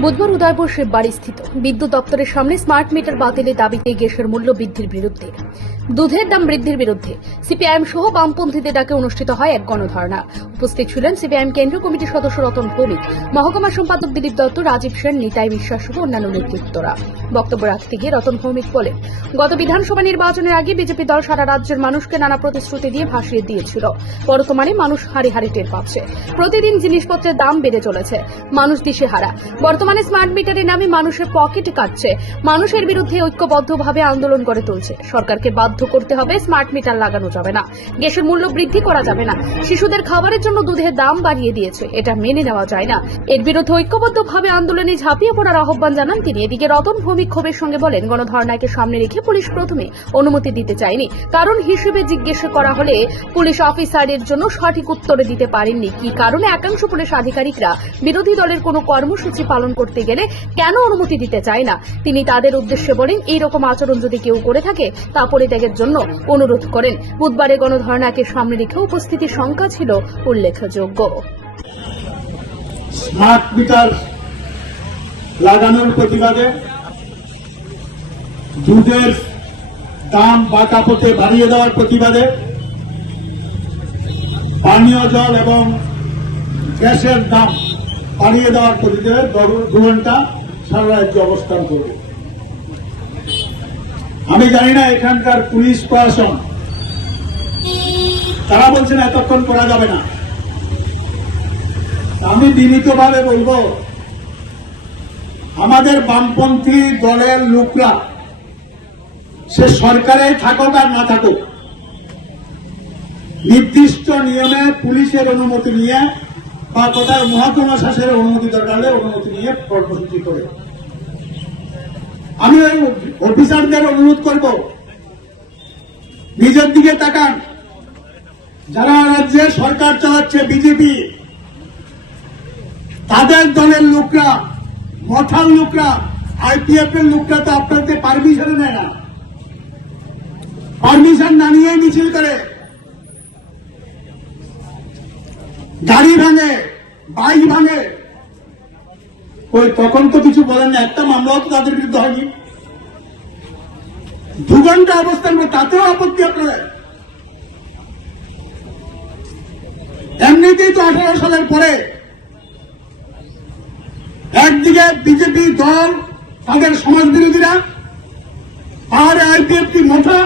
বুধবার উদয়পুর শিববাড়ি স্থিত। বিদ্যুৎ দপ্তরের সামনে স্মার্ট মিটার বাতিলের দাবিতে গ্যাসের মূল্য বৃদ্ধির বিরুদ্ধে। দুধের দাম বৃদ্ধির বিরুদ্ধে। সিপিআইএম সহ বামপন্থীদের ডাকে অনুষ্ঠিত হয় এক গণধর্ণা। উপস্থিত ছিলেন সিপিআইএম কেন্দ্রীয় কমিটির সদস্য রতন ভৌমিক মহকুমা সম্পাদক দিলীপ দত্ত, রাজীব সেন, নিতাই বিশ্বাস সহ অন্যান্য নেতৃত্বরা। বক্তব্য রাখতে গিয়ে রতন ভৌমিক বলেন, গত বিধানসভা নির্বাচনের আগে বিজেপি দল সারা রাজ্যের মানুষকে নানা প্রতিশ্রুতি দিয়ে ভাসিয়ে দিয়েছিল। বর্তমানে মানুষ হাড়ি হাড়ি টের পাচ্ছে। প্রতিদিন জিনিসপত্রের দাম বেড়ে চলেছে, মানুষ দিশেহারা। বর্তমানে স্মার্ট মিটারের নামে মানুষের পকেট কাটছে, মানুষের বিরুদ্ধে ঐক্যবদ্ধভাবে আন্দোলন করে তুলছে। সরকারকে বাধ্য করতে হবে স্মার্ট মিটার লাগানো যাবে না, গ্যাসের মূল্য বৃদ্ধি করা যাবে না, শিশুদের খাবারের জন্য দুধের দাম বাড়িয়ে দিয়েছে। এটা মেনে নেওয়া যায় না। এর বিরুদ্ধে ঐক্যবদ্ধভাবে আন্দোলনে ঝাঁপিয়ে পড়ার আহ্বান জানান তিনি। এদিকে রতন ভৌমিক ক্ষোভের সঙ্গে বলেন গণধর্ণাকে সামনে রেখে পুলিশ প্রথমে অনুমতি দিতে চায়নি। কারণ হিসেবে জিজ্ঞেস করা হলে পুলিশ অফিসারের জন্য সঠিক উত্তরে দিতে পারেননি। কি কারণে? একাংশ পুলিশ আধিকারিকরা বিরোধী দলের কোনো কর্মসূচি পালন করতে গেলে কেন অনুমতি দিতে চায় না? তিনি তাদের উদ্দেশ্যে বলেন এই রকম আচরণ যদি কেউ করে থাকে তা পরিত্যাগের জন্য অনুরোধ করেন। বুধবারে গণধর্ণাকে সামনে রেখে উপস্থিতির সংখ্যা ছিল উল্লেখযোগ্য। স্মার্ট মিটার লাগানোর প্রতিবাদে দুধের দাম বাটা পথে বাড়িয়ে দেওয়ার প্রতিবাদে পানীয় জল এবং গ্যাসের দাম বাড়িয়ে দেওয়ার প্রতিবাদে দু- ঘণ্টা সারা রাজ্যে অবস্থান করবে। আমি জানি না এখানকার পুলিশ প্রশাসন, তারা বলছেন এতক্ষণ করা যাবে না। আমি বিনীতভাবে বলব, আমাদের বামপন্থী দলের লোকরা, সে সরকারে থাকুক আর না থাকুক, নির্দিষ্ট নিয়মে পুলিশের অনুমতি নিয়ে বা কোথাও মহকুমা শাসনের অনুমতি দরকার অনুমতি নিয়ে কর্মসূচি করে। আমি অফিসারদের অনুরোধ করব, নিজের দিকে তাকান। যারা রাজ্যে সরকার চালাচ্ছে, বিজেপি তাদের দলের লোকরা মথাল লোকরা, আইপিএফ এর লোকরা তো আপনাদের পারমিশন নেয় না। পারমিশন না নিয়ে মিছিল করে। গাড়ি ভাঙে, বাইক ভাঙে। ওই তখন তো কিছু বলেন না, একটা মামলাও তো তাদের বিরুদ্ধে হয়নি। দু ঘণ্টা অবস্থান করে তাতেও আপত্তি আপনাদের। এমনিতেই তো আঠারো সালের পরে একদিকে বিজেপি দল তাদের সমাজ বিরোধীরা আর আইপিএফ কি মোটা?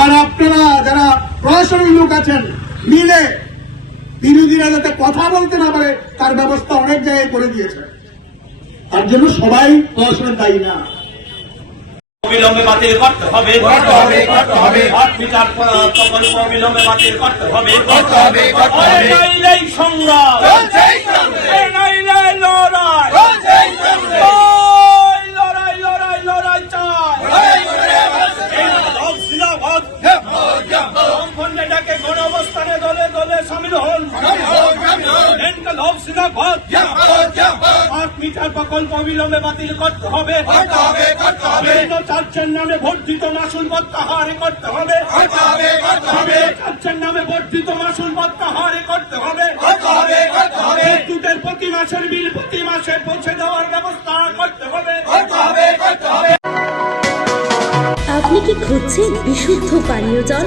আর আপনারা যারা প্রশাসনের লোক আছেন মিলে বিরোধীরা যাতে কথা বলতে না পারে তার ব্যবস্থা অনেক জায়গায় করে দিয়েছে। তার জন্য সবাই প্রশাসনের দায়ী না। অবিলম্বে বাতিল করতে হবে। করতে হবে, করতে হবে। স্মার্ট প্রকল্প অবিলম্বে বাতিল করতে হবে। করতে হবে, করতে হবে। সংগ্রাম চলছেই সংগ্রাম। এই নাইলেই লড়াই চলছেই সংগ্রাম। ওই লড়াই লড়াই লড়াই চাই লড়াই করে বাঁচতে এই লোক জিন্দাবাদ যাব, যাব। বামফ্রন্টে ডাকে গণ অবস্থানে দলে মিটার প্রকল্প অবিলম্বে বাতিল করতে হবে চার্চের নামে বর্ধিত মাসুল প্রত্যাহারে করতে হবে। চার্চের নামে বর্ধিত মাসুল প্রত্যাহারে করতে হবে করতে হবে, করতে হবে। বিদ্যুতের প্রতি মাসের বিল প্রতি মাসে পৌঁছে দেওয়ার ব্যবস্থা করতে হবে করতে হবে, করতে হবে। আপনি কি খুঁজছেন বিশুদ্ধ পানীয় জল